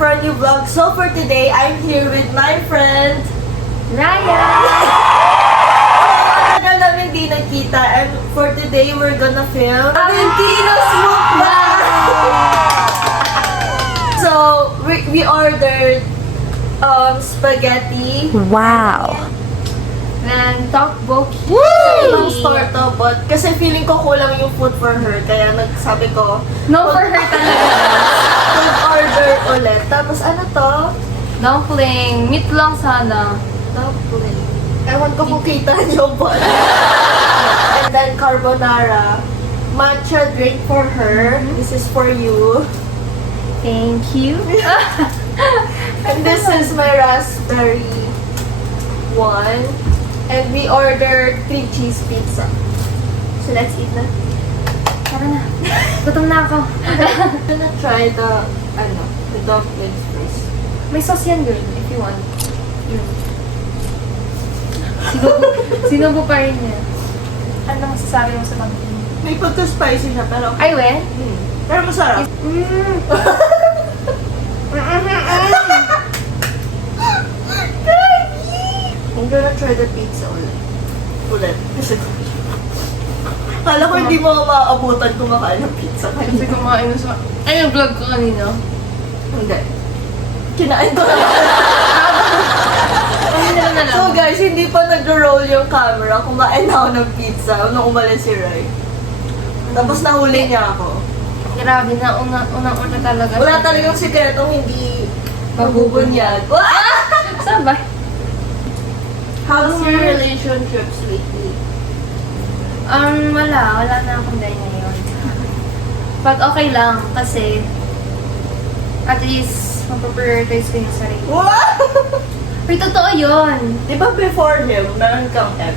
for a new vlog. So for today, I'm here with my friend Raya! Tagal namin di nakita, and for today, we're gonna film Valentino's mukbang! So, we ordered spaghetti. Wow. And tteokbokki. Ibang store to, but kasi feeling ko kulang yung food for her, kaya nagsabi ko, No for her talaga. order ulit. Tapos ano to? Dumpling. Meat lang sana. Dumpling. Ewan ko kung kita niyo ba. And then carbonara. Matcha drink for her. This is for you. Thank you. And this is my raspberry one. And we ordered 3 cheese pizza. So let's eat na. Tara na. Gutom na ako. I'm gonna try the dumplings first. May sauce yan, girl, if you want. Yun. Sinubo pa rin niya. Ano masasabi mo sa dumpling? May pagka-spicy siya, pero Ay, we? pero masarap. I'm gonna try the pizza ulit. Kasi kala ko hindi mo maabutan kumakain ng pizza Kasi kanina. kumain mo sa... Ay, yung vlog ko kanina. Hindi. Kinain ko na. Kanina na lang. So guys, hindi pa nag-roll yung camera. Kumain na ako ng pizza nung umalis si Rai. Tapos nahuli niya ako. Grabe na, unang-una talaga. Wala talagang sikretong hindi mabubunyag. Saan ba? How's your relationships lately? Wala na akong day ngayon. But okay lang, kasi at least mapaprioritize ko yung sarili. What? Pero totoo yun. Di ba before him, meron kang ex?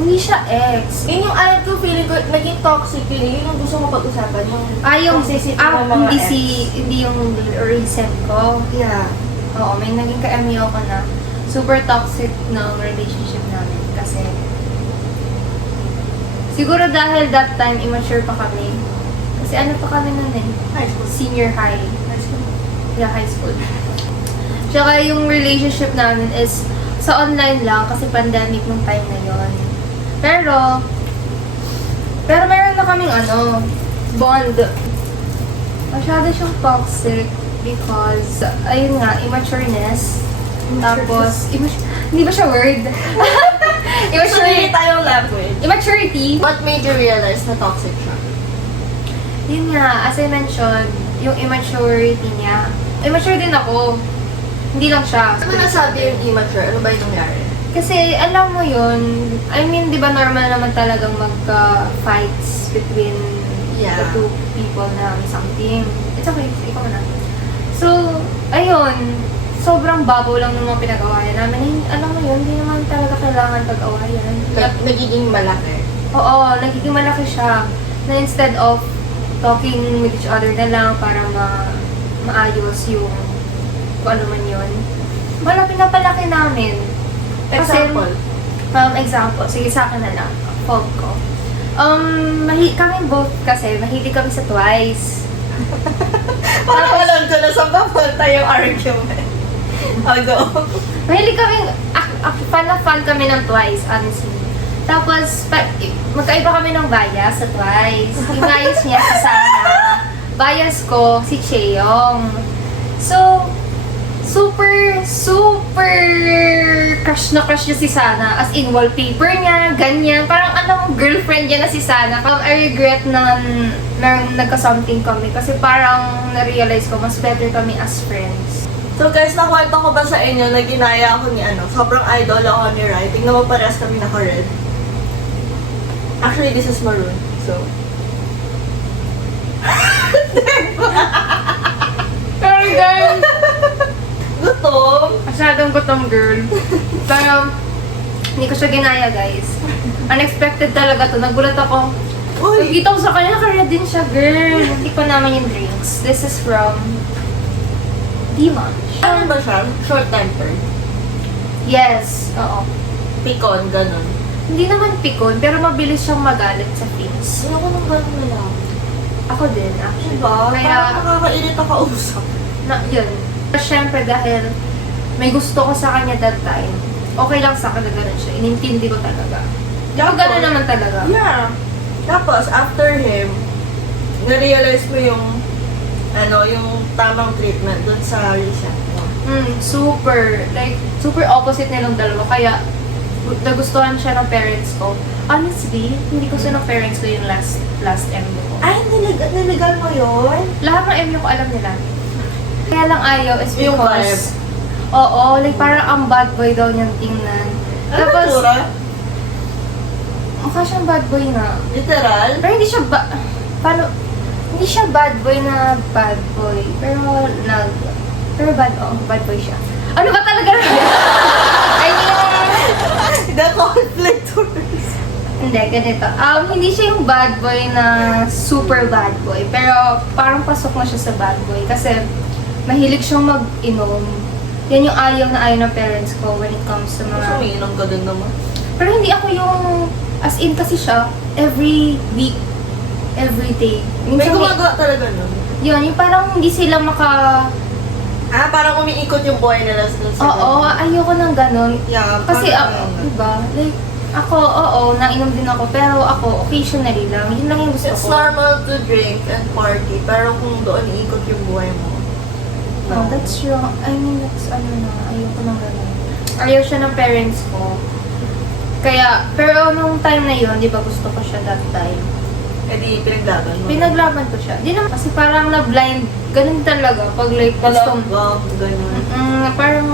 Hindi siya ex. Yun yung alam ko, feeling ko, naging toxic yun. Yun yung gusto ko pag-usapan. Yung toxicity ng mga ex. Hindi yung recent ko. Yeah. Oo, may naging ka-MU ko na super toxic ng relationship namin. Kasi siguro dahil that time, immature pa kami. Kasi ano pa kami nun eh? High school. Senior high. High school. Yeah, high school. Tsaka yung relationship namin is sa online lang kasi pandemic nung time na yon. Pero meron na kaming bond. Masyado siyang toxic because, ayun nga, immatureness. Tapos, hindi ba siya word? Sorry, tayong language. Immaturity. What made you realize na toxic siya? Yun nga, as I mentioned, yung immaturity niya. Immature din ako. Hindi lang siya. Ano nasabi yung immature? Ano ba yung nangyari? Kasi alam mo yun, I mean, di ba normal naman talagang magka-fights between the two people na may something. It's okay, ikaw na. So, ayun, sobrang babaw lang ng mga pinag-awayan namin. Alam mo yun, hindi naman talaga kailangan pag-awayan. Nagiging malaki. Oo, nagiging malaki siya. Na instead of talking with each other na lang para maayos yung kung ano man yun. Wala, pinapalaki namin. Example? Example. Sige, sa akin na lang. Fault ko. Kami both kasi, mahilig kami sa Twice. Parang alam ko na saan papunta yung argument. Go. Mahilig kami, fan na fan kami ng Twice, honestly. Tapos, magkaiba kami ng bias sa Twice. Yung bias niya si Sana. Bias ko, si Cheong. So, super crush na crush niya si Sana. As in, wallpaper niya, ganyan. Parang girlfriend niya na si Sana. I regret na nagka-something kami. Kasi parang na-realize ko, mas better kami as friends. So guys, nakwento ko ba sa inyo na ginaya ako ni sobrang idol ako ni Rai. Tingnan mo parehas kami naka-red. Actually, this is maroon. So, Sorry, girl! gutom. Masyadong gutom, girl. Pero, hindi ko siya ginaya, guys. Unexpected talaga to. Nagulat ako. Uy! Nagkita ko sa kanya, kaya din siya, girl. Hindi ko naman yung drinks. This is from Dimanche. Ano ba siya? Short-tempered? Yes, oo. Picon, ganun. Hindi naman pikon, pero mabilis siyang magalit sa things. Ayoko nang ganun na lang. Ako din, actually. Diba? Kaya, Parang nakakainit ang kausap. yun. Siyempre dahil may gusto ko sa kanya that time, okay lang sa akin na ganun siya. Inintindi ko talaga. Tapos ganun naman talaga. Yeah. Tapos, after him, na-realize mo yung yung tamang treatment dun sa recent mo. Super. Like, super opposite nilang dalawa. Kaya, nagustuhan siya ng parents ko. Honestly, hindi ko ng parents ko yung last MU ko. Ay, niligal mo yun? Lahat ng MU ko alam nila. Kaya lang ayaw is Yung because... Oo, like parang ang bad boy daw niyang tingnan. Tapos, mukha siyang bad boy na. literal? Pero hindi siya hindi siya bad boy na bad boy. Pero bad boy siya. Ano ba talaga? I mean, The conflict hindi, ganito. Hindi siya yung bad boy na super bad boy. Pero parang pasok na siya sa bad boy. Kasi mahilig siyang mag-inom. Yan yung ayaw ng parents ko when it comes to mga... Umiinom ka din naman. Pero hindi ako yung... As in kasi siya, every week, every day. May gumagawa talaga nun. Yun, yung parang hindi sila parang umiikot yung buhay nila sa Oo, ayoko ng ganun. Yeah, Kasi parang ako, diba? Like, ako, nainom din ako. Pero ako, occasionally lang. Yun lang yung gusto It's ko. normal to drink and party, pero kung doon iikot yung buhay mo. Oh, that's wrong. I mean, that's ayoko ng ganun. Ayaw siya ng parents ko. Kaya, pero nung time na yun, di ba gusto ko siya that time. Eh di, pinaglaban mo. Pinaglaban ko siya. Di naman, kasi parang na-blind. Ganun talaga. Pag like, gusto mo. Ganun. Parang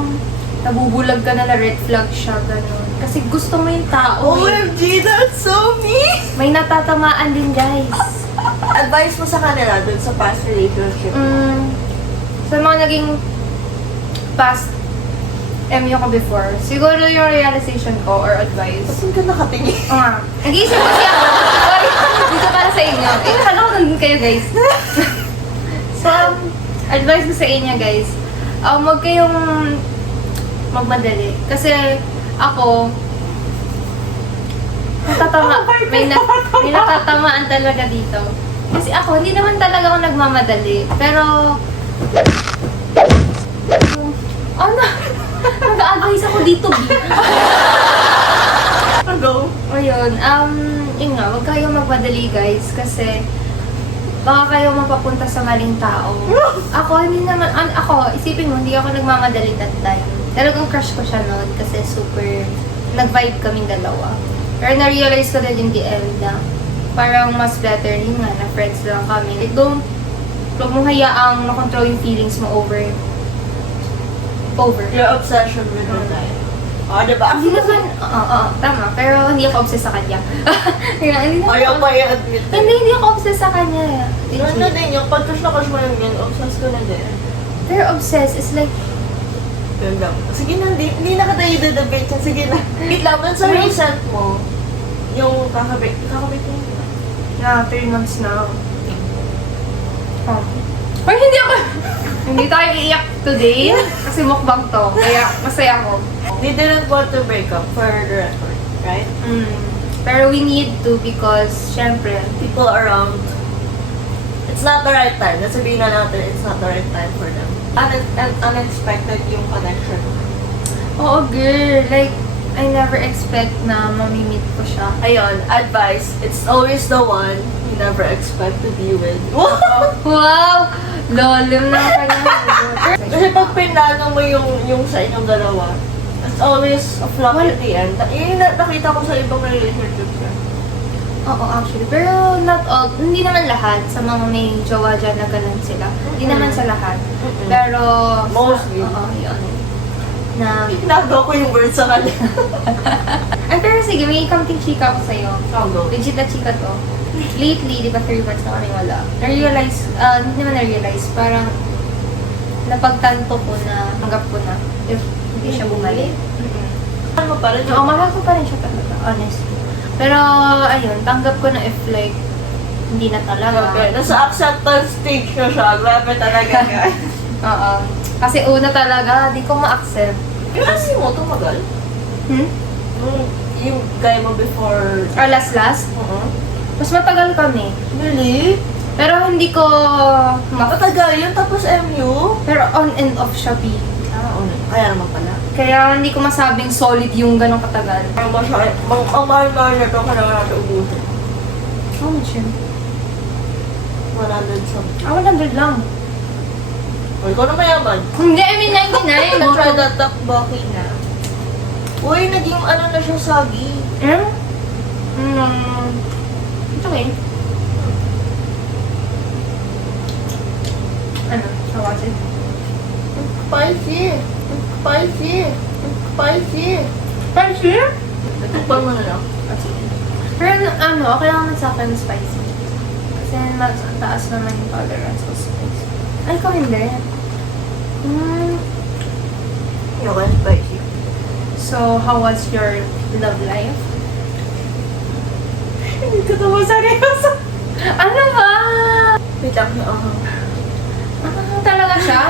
nabubulag ka na red flag siya, ganun. Kasi gusto mo yung tao. OMG, that's so me! May natatamaan din, guys. Advice mo sa kanila dun sa past relationship mo? Sa mga naging past MU ko before, siguro yung realization ko or advice. Saan ka nakatingin? Nag-iisip kasi ako. Sorry, dito para sa inyo. Kala ko nandun kayo, guys. So, advice ko sa inyo, guys. Huwag kayong magmadali. Kasi ako, may natatamaan talaga dito. Kasi ako, hindi naman talaga ako nagmamadali. Pero, nag-a-advise ako dito, B. Go. Ayun, yun nga, huwag kayong magmadali, guys, kasi baka kayo mapapunta sa maling tao. Ako, isipin mo, hindi ako nagmamadali that time. Talagang crush ko siya noon kasi super nag-vibe kaming dalawa. Pero na-realize ko na yung DL na parang mas better yun nga, na friends lang kami. Like, huwag mong hayaang makontrol yung feelings mo over. Your obsession with her life. Diba? Hindi naman, tama. Pero hindi ako obsessed sa kanya. Ayaw pa i-admit. Hindi ako obsessed sa kanya. Ano din yung pag-crush na crush mo lang yun, obsessed ko na din. Pero obsessed is like, Ganda. Sige na, hindi na ka tayo debate yan. Sige na. Wait lang, dun sa recent mo, yung kakabit mo. na 3 months na. Pero hindi tayo iiyak today kasi mukbang to. Kaya masaya ako. They didn't want to break up for the record, right? Pero we need to because, syempre, People around, it's not the right time. Nasabihin na natin, it's not the right time for them. Unexpected yung connection. oo girl, like, I never expect na mamimit ko siya. Ayun, advice, it's always the one you never expect to be with. Wow! Lolim na kanya. Kasi pag pinlano mo yung sa inyong dalawa, it's always a flop at the end. Yun yung nakita ko sa ibang relationship ka. Oo, actually. Pero not all, hindi naman lahat sa mga may jowa dyan na ganun sila. Hindi naman sa lahat. Pero, Mostly. Oo, yun. Na, Nagawa ko yung words sa kanya. pero sige, may kamting chika ko sa'yo. Go. Legit na chika to. Lately, di ba 3 months na kami wala? Na-realize, hindi naman na-realize, parang napagtanto ko na, tanggap ko na, if hindi siya bumalik. Ano pa rin Oo, mahal ko pa rin siya talaga, honestly. Pero, ayun, tanggap ko na if like, hindi na talaga. Okay, nasa acceptance stage na siya. Grabe talaga guys. Oo. Kasi una talaga, di ko ma-accept. Kasi mo, tumagal. Yung guy mo before... Or last, mas matagal kami. Really? Pero hindi ko Matagal yun, tapos MU. Pero on and off siya, B. Kaya naman pala. Kaya hindi ko masabing solid yung ganong katagal. Ang mahal-mahal na ito, kailangan natin ubusin. How much yun? 100 something. 100 lang. O, ikaw na mayaman. Hindi, I mean 99. Na-try that tteokbokki na. Uy, naging ano na siya, sagi. Eh? It's okay. Ano? How was it? Spicy. Spicy. Spicy. Spicy? Natikpan mo na lang. Pero ano, okay lang sa akin spicy. Kasi mas taas naman yung tolerance ko spicy. Ay, ikaw hindi. Okay, spicy. So, how was your love life? Hindi ko naman seryoso. Ano ba? Wait lang, Talaga siya?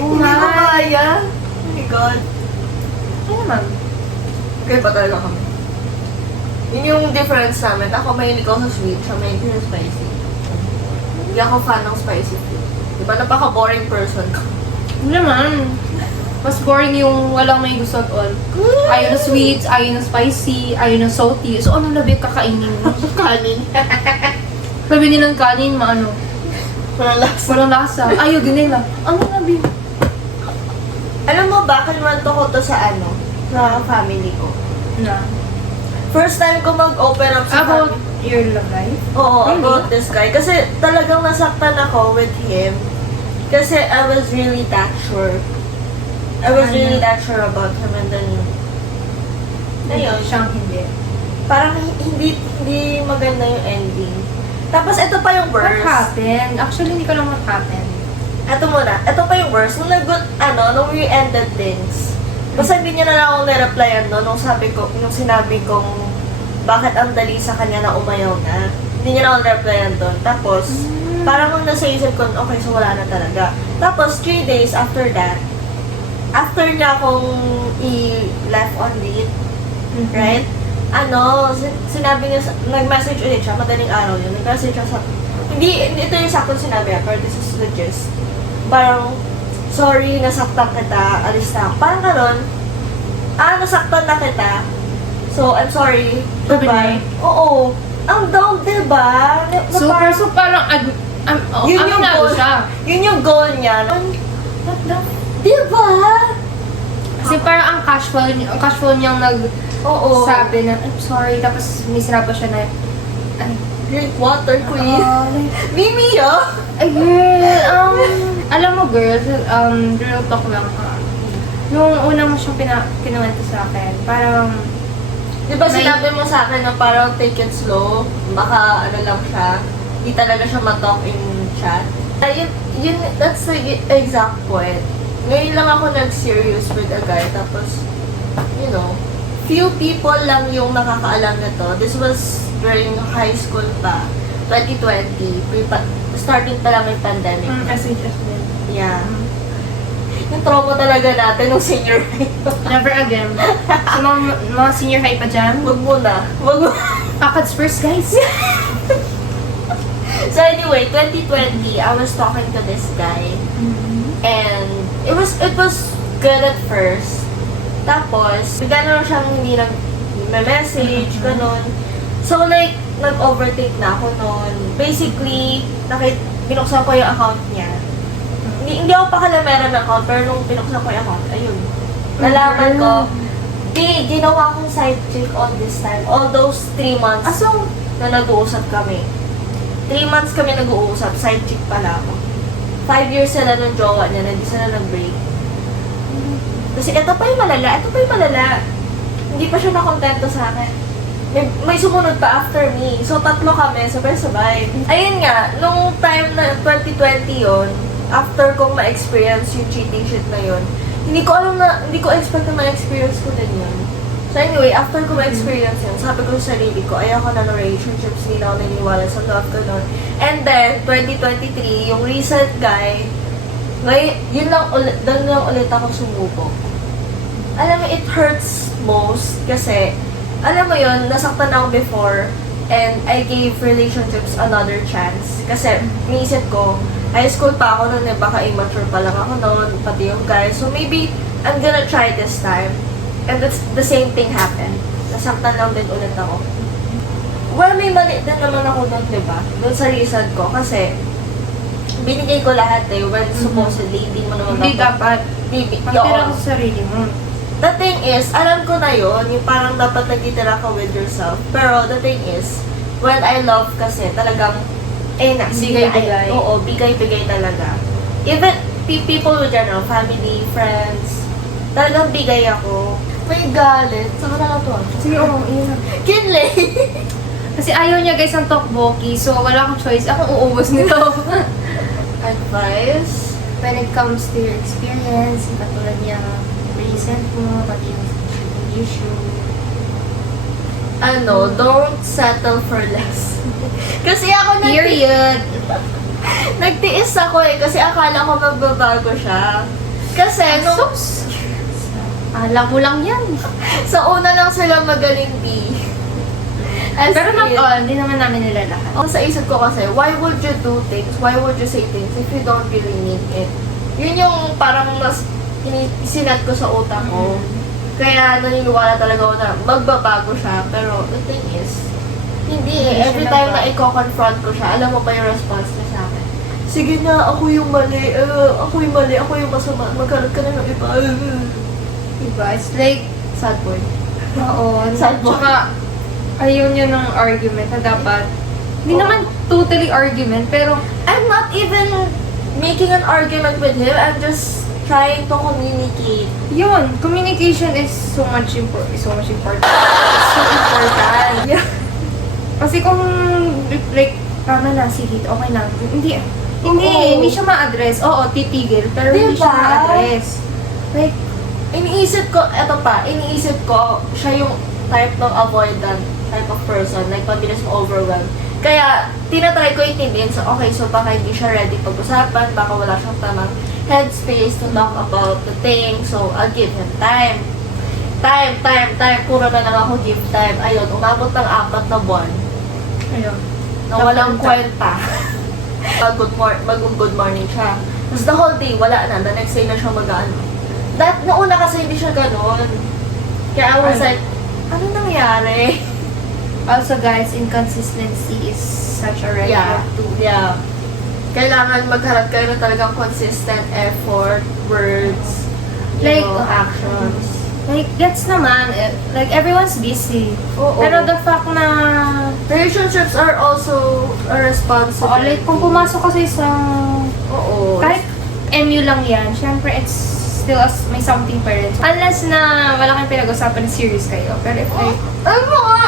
Oh Hindi ko my. kaya. Oh my God. Ano naman? Kaya pa talaga kami. Yun yung difference namin. Ako mahilig ako sa sweet, siya mahilig sa spicy. Hindi ako fan ng spicy food. Diba, napaka-boring person ko. Hindi naman. Mas boring yung walang may gusto at all. Ayaw na sweets, ayaw na spicy, ayaw na salty. So, anong labi kakainin mo? Kanin. Sabi nilang kanin, maano? Walang lasa. Walang lasa. Ayaw, ganyan lang. Ano labi? Alam mo ba, kanwanto ko to sa sa family ko. Na. First time ko mag-open up sa About family. your love life? Oo, Really? about this guy. Kasi talagang nasaktan ako with him. Kasi I was really that sure. I was really that sure about him and then ayun, Siyang hindi. parang hindi maganda yung ending. Tapos ito pa yung What worst. happened? Actually, hindi ko lang what happened. Ito muna, ito pa yung worst. Nung we ended things, basta hindi niya na lang ako nireplyan nung sinabi kong bakit ang dali sa kanya na umayaw na. Hindi niya na ako nireplyan doon. Tapos, parang nung nasa isip ko, okay, so wala na talaga. Tapos, 3 days after that, after niya akong i-left on read, right? Sinabi niya, nag-message ulit siya, madaling araw yun. Nag-message siya sa, hindi ito yung sakto sinabi, pero this is the gist. Parang, sorry, nasaktan kita, alis na ako. Parang karon, nasaktan na kita, so I'm sorry, goodbye. Oo, ang down, diba? Super, so parang, Yun yung aminado goal. siya. Yun yung goal niya. What the? Diba? Kasi parang ang casual niyang Oo. sabi na, I'm sorry, tapos may sinabi siya na, ay, Drink water, queen. Mimi, ay girl, alam mo girl, real talk lang ha. Nung una mo siyang kinuwento sa akin, parang, Di ba May- sinabi mo sa akin na parang take it slow, baka lang siya, hindi talaga siya matalk in chat. That's the exact point. Ngayon lang ako nag-serious with a guy, tapos, few people lang yung nakakaalam nito. This was during high school pa, 2020, starting pa lang yung pandemic. messages din. Yeah. Yung trauma talaga natin nung senior high. Never again. Sa mga senior high pa dyan, Wag muna. Wag mo. packets first guys. So anyway, 2020, I was talking to this guy. And it was good at first. Tapos, bigla na lang siyang hindi nag-message, ganun. So like, nag-overtake na ako noon. Basically, binuksan ko yung account niya. Hindi ako pakalamera ng account, pero nung binuksan ko yung account, ayun. Nalaman ko, ginawa akong side chick all this time. All those 3 months na nag-uusap kami. 3 months kami nag-uusap, side chick pala ako. 5 years sila ng jowa niya, na hindi sila nag-break. Kasi ito pa yung malala. Hindi pa siya nakontento sa akin. May sumunod pa after me. So, 3 kami, sabay-sabay. Ayun nga, nung time na 2020 yon, after kong ma-experience yung cheating shit na yon, hindi ko expect na ma-experience ko din yun. So anyway, after ko ma-experience yun, sabi ko sa sarili ko, ayoko na ng relationships, hindi na ako naniniwala sa love ko nun. And then, 2023, yung recent guy, doon lang ulit ako sumubok. Alam mo, it hurts most kasi, alam mo yun, nasaktan ako before, And I gave relationships another chance. Kasi, niisip ko, high school pa ako noon, baka immature pa lang ako noon, pati yung guys. So, maybe, I'm gonna try this time. And that's the same thing happened. Nasaktan lang din ulit ako. Well, may mali din naman ako doon, di ba? Doon sa reason ko. Kasi, binigay ko lahat when supposedly, hindi mo naman Hindi dapat. Pagtira Oo. ko sa sarili mo. The thing is, alam ko na yon yung parang dapat nagtitira ka with yourself. Pero the thing is, when I love kasi, talagang, Bigay-bigay. Oo, bigay-bigay talaga. Even people with general, family, friends, talagang bigay ako. May galit. Saan ka nakatuwa? Sige, oo, iyan. Kinley! Kasi ayaw niya guys ng tokboki, so wala akong choice. Akong uubos nito. Advice? When it comes to your experience, yung katulad niya, recent mo, pati yung issue. Don't settle for less. Kasi ako Period. nagtiis ako kasi akala ko magbabago siya. Kasi nung Alam mo lang yan. sa una lang sila magaling As Pero not in, all, hindi naman namin nila lahat. Ang sa isip ko kasi, why would you do things? Why would you say things if you don't really need it? Yun yung parang mas sinat ko sa utak ko. Kaya naniniwala talaga ako na magbabago siya. Pero the thing is, hindi eh. Every time na i-confront ko siya, alam mo ba yung response niya sa akin? Sige na, ako yung mali. Ako yung masama. Magkaroon ka na ng iba. Diba? It's like, Sad boy. oo. Sad boy. Tsaka, ayaw niya ng argument na dapat, hindi naman totally argument, pero I'm not even making an argument with him. I'm just trying to communicate. yun, communication is so much important. So important. Yeah. Kasi kung, like, tama na, sige, okay na. Hindi, Oo. hindi siya ma-address. Oo, titigil, pero hindi Diba? siya ma-address. Like, Iniisip ko, siya yung type ng avoidant type of person, like mabilis mo overwhelm. Kaya, tinatry ko intindihin, so okay, so baka hindi siya ready pag-usapan, baka wala siyang tamang headspace to talk about the thing, so I'll give him time. Time. Puro na lang ako give time. Ayun, umabot ng 4 na buwan. ayun. Na walang kwenta. Mag-good morning siya. Tapos the whole day, wala na. The next day na siya mag-ano. Noong una kasi hindi siya ganun. Kaya I was like, ano nangyari? Also, guys, inconsistency is such a red flag too. Yeah. Kailangan magharap kayo na talagang consistent effort, words, Like, actions. Like, gets naman, like, everyone's busy. Oo. Pero the fact na, Relationships are also a responsibility. like, kung pumasok kasi sa, Oo. kahit MU lang yan, syempre, it's still may something pa rin. Unless na wala kayong pinag-usapan na serious kayo. Pero if like, Ano mo nga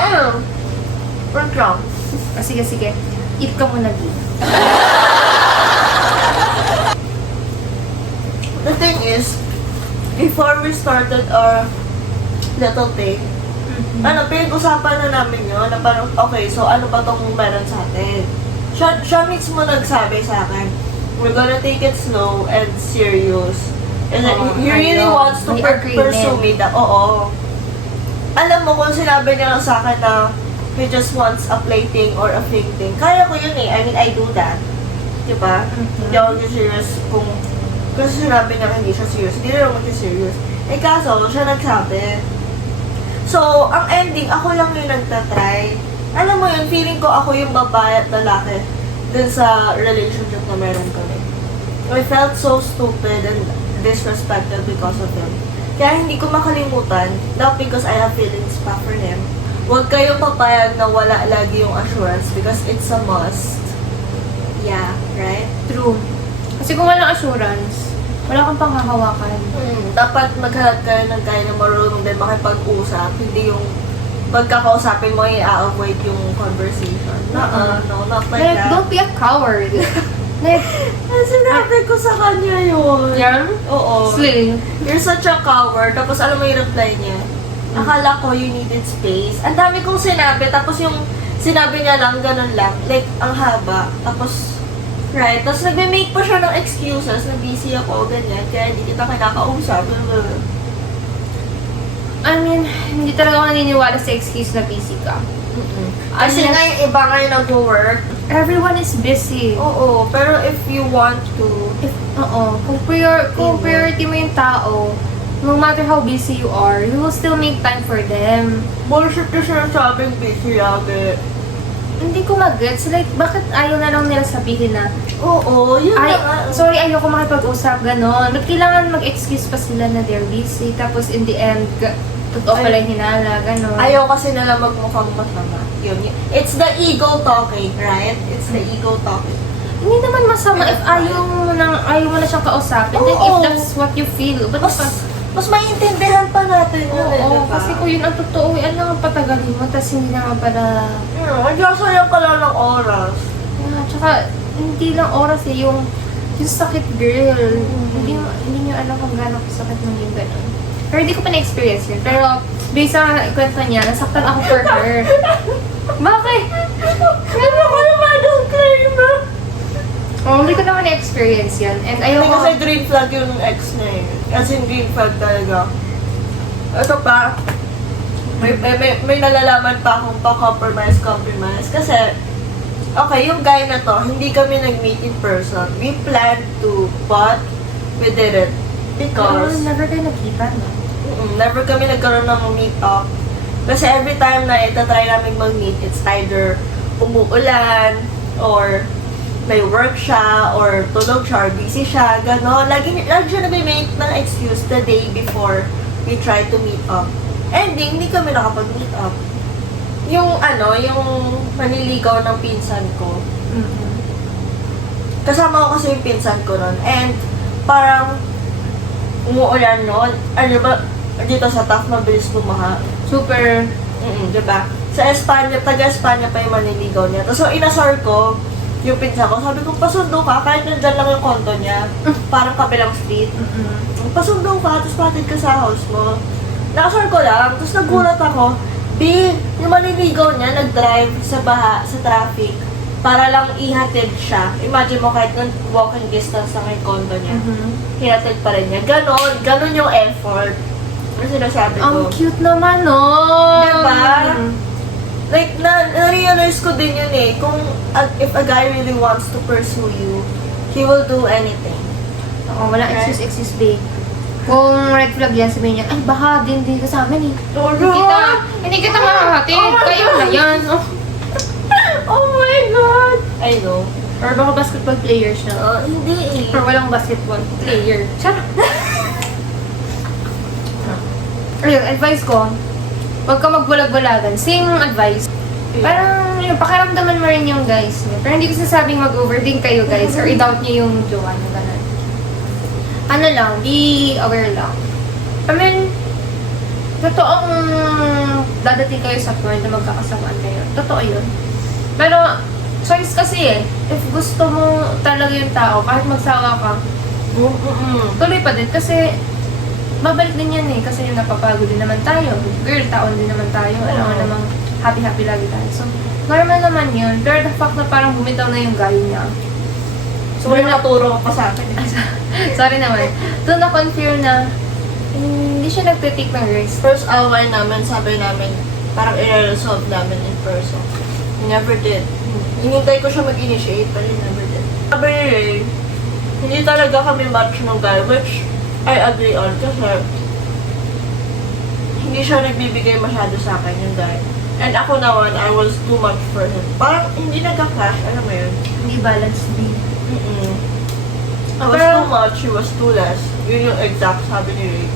Work lang. sige, eat ka muna dito. The thing is, before we started our little thing, pinag-usapan na namin yun, na parang, okay, so ano ba tong meron sa atin? Siya mismo nagsabi sa akin, we're gonna take it slow and serious. And then, he really wants to pursue me. Oo. Alam mo, kung sinabi niya lang sa akin na he just wants a plaything or a fling thing, kaya ko yun eh. I mean, I do that. Diba? Hindi ako serious kung sinabi niya hindi siya serious. Hindi na naman siya serious. Eh kaso, siya nagsabi. So, ang ending, ako lang yung nagtatry. Alam mo yun, feeling ko ako yung babae at lalaki dun sa relationship na meron kami. I felt so stupid and disrespected because of him. Kaya hindi ko makalimutan, not because I have feelings pa for him. Huwag kayong papayag na wala lagi yung assurance because it's a must. Yeah, right? True. Kasi kung walang assurance, wala kang panghahawakan. Dapat maghanap kayo ng kaya na marunong din makipag-usap, hindi yung pagkakausapin mo i-avoid yung conversation. No, not like Like, that. don't be a coward. Like, Sinabi ko sa kanya yun. yan? Oo. Slay. You're such a coward. Tapos alam mo yung reply niya? Akala ko you needed space. Ang dami kong sinabi. Tapos yung sinabi niya lang, ganun lang. Like, ang haba. Tapos, right? Tapos nagme-make pa siya ng excuses na busy ako, ganyan. Kaya hindi kita kinakausap. I mean, hindi talaga ako naniniwala sa excuse na busy ka. Kasi Unless- nga yung iba nga yung nag-work. Everyone is busy. Oo, pero if you want to, Kung priority mo yung tao, no matter how busy you are, you will still make time for them. bullshit yung sinasabing busy lagi. Hindi ko mag-gets. Like, bakit ayaw na lang nila sabihin na, Oo, yun ay, na nga. sorry, ayoko makipag-usap, gano'n. Ba't kailangan mag-excuse pa sila na they're busy? Tapos in the end, totoo pala yung hinala, gano'n. Ayaw kasi nila magmukhang masama. Yun. It's the ego talking, right? It's the ego talking. Hindi naman masama if ayaw mo na siyang kausapin. Then if Oo. that's what you feel, ba't Mas, pa? mas maintindihan pa natin yun, Oo, diba? kasi kung yun ang totoo, ano nga patagalin mo, tapos hindi na nga pala. Sayang ka lang ng oras. Yeah, tsaka, hindi lang oras eh, yung sakit girl. Hindi nyo alam kung gano'ng sakit ng yung gano'n. Pero hindi ko pa na-experience yun. Pero, based sa kwento niya, nasaktan ako for her. Bakit? Ano ko naman ang claim? Oh, hindi ko naman na-experience yun. And Hindi ayoko. kasi green flag yung ex niya eh. As in green flag talaga. Ito pa, may nalalaman pa akong pa-compromise. Kasi, okay, yung guy na to, hindi kami nag-meet in person. We planned to, but we didn't. Because, Never kayo nakita, no? never kami nagkaroon ng meet-up. Kasi every time na itatry namin mag-meet, it's either umuulan, or may work siya, or tulog siya, or busy siya, gano'n. Lagi siya nag-make ng excuse the day before we try to meet up. Ending, hindi kami nakapag-meet up. Yung maniligaw ng pinsan ko, kasama ko kasi yung pinsan ko nun, and parang umuulan nun. Ano ba, dito sa Taft, mabilis bumaha. Super. Diba? Sa Espanya, taga-Espanya pa yung maniligaw niya. So, inasar ko yung pinsan ko. Sabi ko, pasundo ka, kahit nandyan lang yung konto niya. Parang kabilang street. Pasundo ka, tapos patid ka sa house mo. Nakasar ko lang, tapos nagulat ako. Yung maniligaw niya, nag-drive sa baha, sa traffic, para lang ihatid siya. Imagine mo, kahit walking distance lang yung konto niya. Hinatid pa rin niya. Ganon yung effort. Ano sinasabi ko? Ang cute naman, no? Diba? Like, na-realize ko din yun eh. Kung, if a guy really wants to pursue you, he will do anything. Oo, wala Right. excuse, babe. Kung red flag yan, sabihin niya, ay, baka din ka sa amin eh. Hindi kita makakatid. Oh my Kayo na God. yan. Oh. Oh my God! I know. Or baka basketball player siya. Hindi eh. Or walang basketball player. Charot. Ayun, advice ko, huwag ka magbulag-bulagan. Same advice. Parang yun, pakiramdaman mo rin yung guys niyo. Pero hindi ko sasabing mag-overthink kayo guys or i-doubt niyo yung jowa niyo. Ganun. Ano lang, be aware lang. I mean, totoong dadating kayo sa point na magkakasamaan kayo. Totoo yun. Pero, choice kasi eh. If gusto mo talaga yung tao, kahit magsawa ka, tuloy pa din. Kasi, babalik din yan eh. Kasi yung napapagod din naman tayo. Girl, taon din naman tayo. Alam mo namang happy-happy lagi tayo. So, normal naman yun. Pero the fact na parang bumitaw na yung guy niya. So, may naturo ka pa sa akin. Sorry naman. Doon na-confirm na hindi siya nagtitake ng risk. First away namin, sabi namin, parang i-resolve namin in person. He never did. Hinintay ko siya mag-initiate, pero he never did. Sabi ni Ray, hindi talaga kami match ng guy, which I agree on, kasi hindi siya nagbibigay masyado sa akin yung guy. And ako naman, I was too much for him. Parang hindi nagka-clash, alam mo yun? Hindi balance din. I was Pero- too much, he was too less. Yun yung exact sabi ni Ray.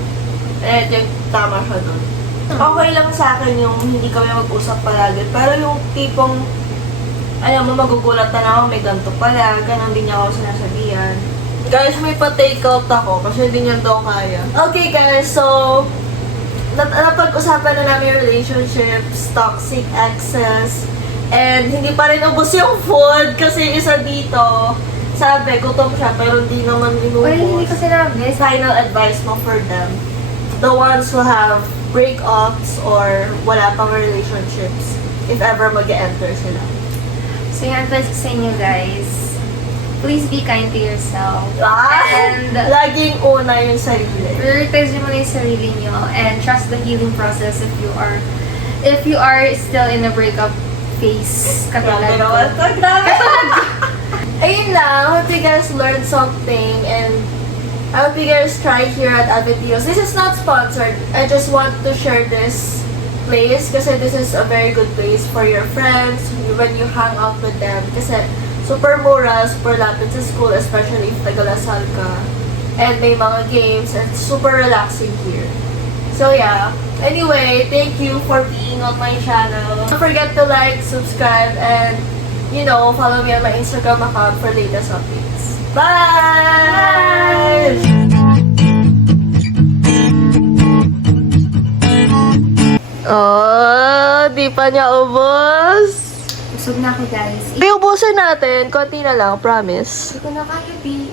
And I think tama siya dun. Okay lang sa akin yung hindi kami mag-usap palagi. Pero yung tipong, alam mo, magugulat na ako, may ganito pala, ganon din niya ako sinasabihan. Guys, may pa-take out ako kasi hindi niya daw kaya. Okay guys, so, napag-usapan na namin yung relationships, toxic exes, and hindi pa rin ubos yung food kasi isa dito, sabi, gutom siya pero hindi naman inubos. Well, hindi ko sinabi. Final advice mo for them, the ones who have breakups or wala pang relationships, if ever mag-enter sila. So yung advice ko sa inyo guys, please be kind to yourself. And laging una yung sarili. Prioritize mo na yung sarili nyo and trust the healing process if you are still in a breakup phase. Katulad ko. Ayun lang. I hope you guys learned something and I hope you guys try here at Aventios. This is not sponsored. I just want to share this place kasi this is a very good place for your friends when you hang out with them. Kasi super mura, super lapit sa school, especially if taga-Lasal ka. And may mga games and super relaxing here. So yeah. Anyway, thank you for being on my channel. Don't forget to like, subscribe, and follow me on my Instagram account for latest updates. Bye! Oh, di pa niya ubos. Busog na ako, guys. Ubusin natin. Konti na lang, promise. Hindi ko na kaya, B.